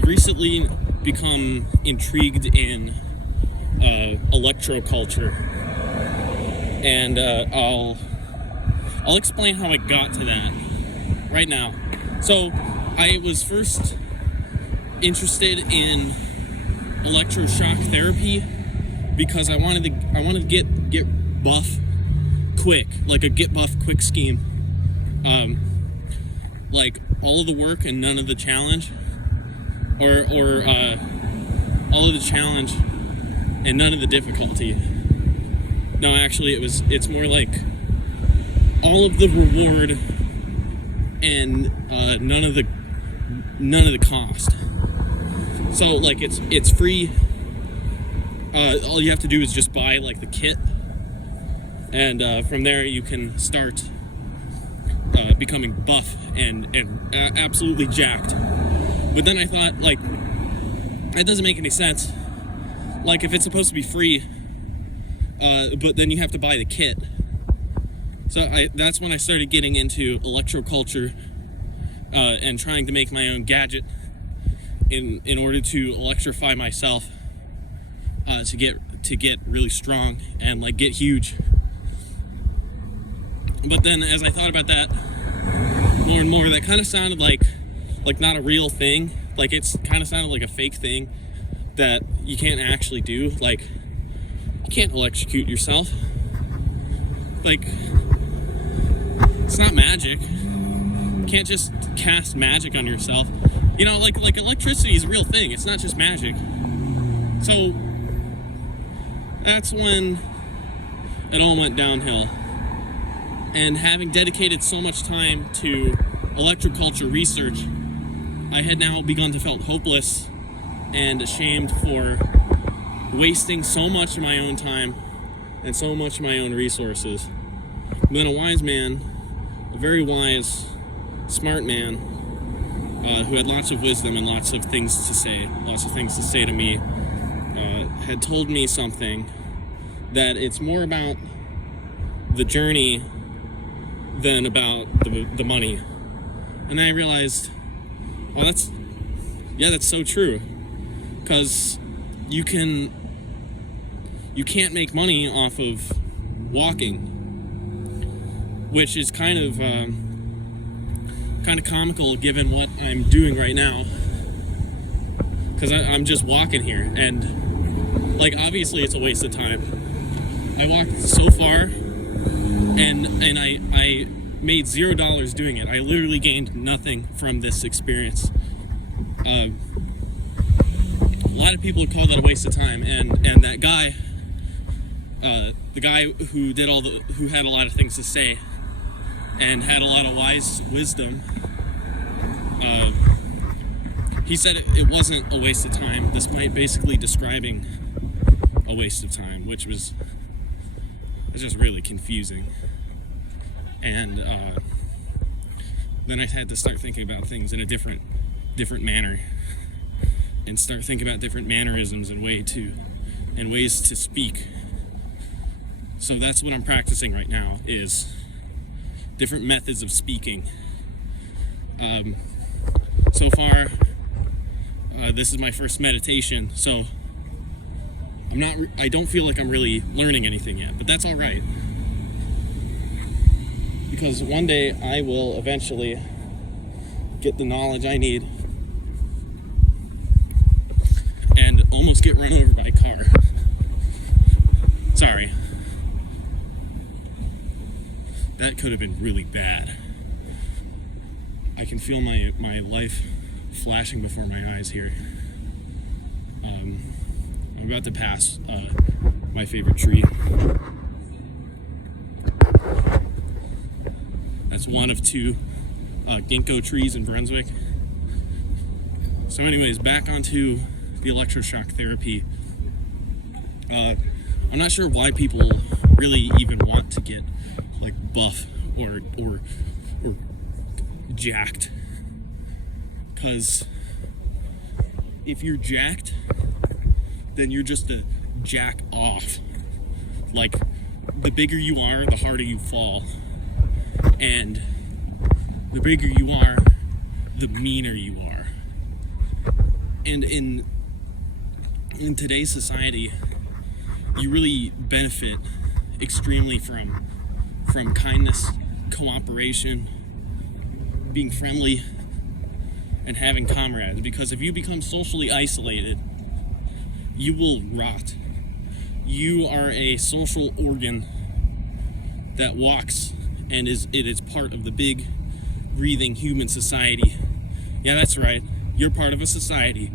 I've recently become intrigued in electroculture, and I'll explain how I got to that right now. So I was first interested in electroshock therapy because I wanted to get buff quick, like a get buff quick scheme. Like all of the work and none of the challenge, or all of the challenge and none of the difficulty. No, actually, it's more like all of the reward and none of the cost. So like it's free. All you have to do is just buy like the kit, and from there you can start becoming buff and absolutely jacked. But then I thought, like, that doesn't make any sense. Like, if it's supposed to be free, but then you have to buy the kit. So that's when I started getting into electroculture and trying to make my own gadget in order to electrify myself to get really strong and like get huge. But then as I thought about that more and more, that kind of sounded like not a real thing. Like it's kind of sounded like a fake thing that you can't actually do. Like you can't electrocute yourself. Like it's not magic. You can't just cast magic on yourself. You know, like electricity is a real thing. It's not just magic. So that's when it all went downhill. And having dedicated so much time to electroculture research, I had now begun to feel hopeless and ashamed for wasting so much of my own time and so much of my own resources. And then a wise man, a very wise, smart man, who had lots of wisdom and lots of things to say to me, had told me something, that it's more about the journey than about the money. And then I realized, well, that's so true, because you can't make money off of walking, which is kind of comical given what I'm doing right now, because I'm just walking here, and like obviously it's a waste of time. I walked so far, and I made $0 doing it. I literally gained nothing from this experience. A lot of people would call that a waste of time, and that guy, the guy who had a lot of things to say and had a lot of wise wisdom, he said it wasn't a waste of time, despite basically describing a waste of time, which was just really confusing. And then I had to start thinking about things in a different manner, and start thinking about different mannerisms and ways to speak. So that's what I'm practicing right now, is different methods of speaking. So far, this is my first meditation, so I don't feel like I'm really learning anything yet, but that's all right. Because one day I will eventually get the knowledge I need and almost get run over by a car. Sorry. That could have been really bad. I can feel my life flashing before my eyes here. I'm about to pass my favorite tree. That's one of two ginkgo trees in Brunswick. So anyways, back onto the electroshock therapy. I'm not sure why people really even want to get like buff or jacked. Because if you're jacked, then you're just a jack off. Like, the bigger you are, the harder you fall. And the bigger you are, the meaner you are. And in today's society, you really benefit extremely from kindness, cooperation, being friendly, and having comrades. Because if you become socially isolated, you will rot. You are a social organ that walks and it is part of the big breathing human society. Yeah, that's right. You're part of a society.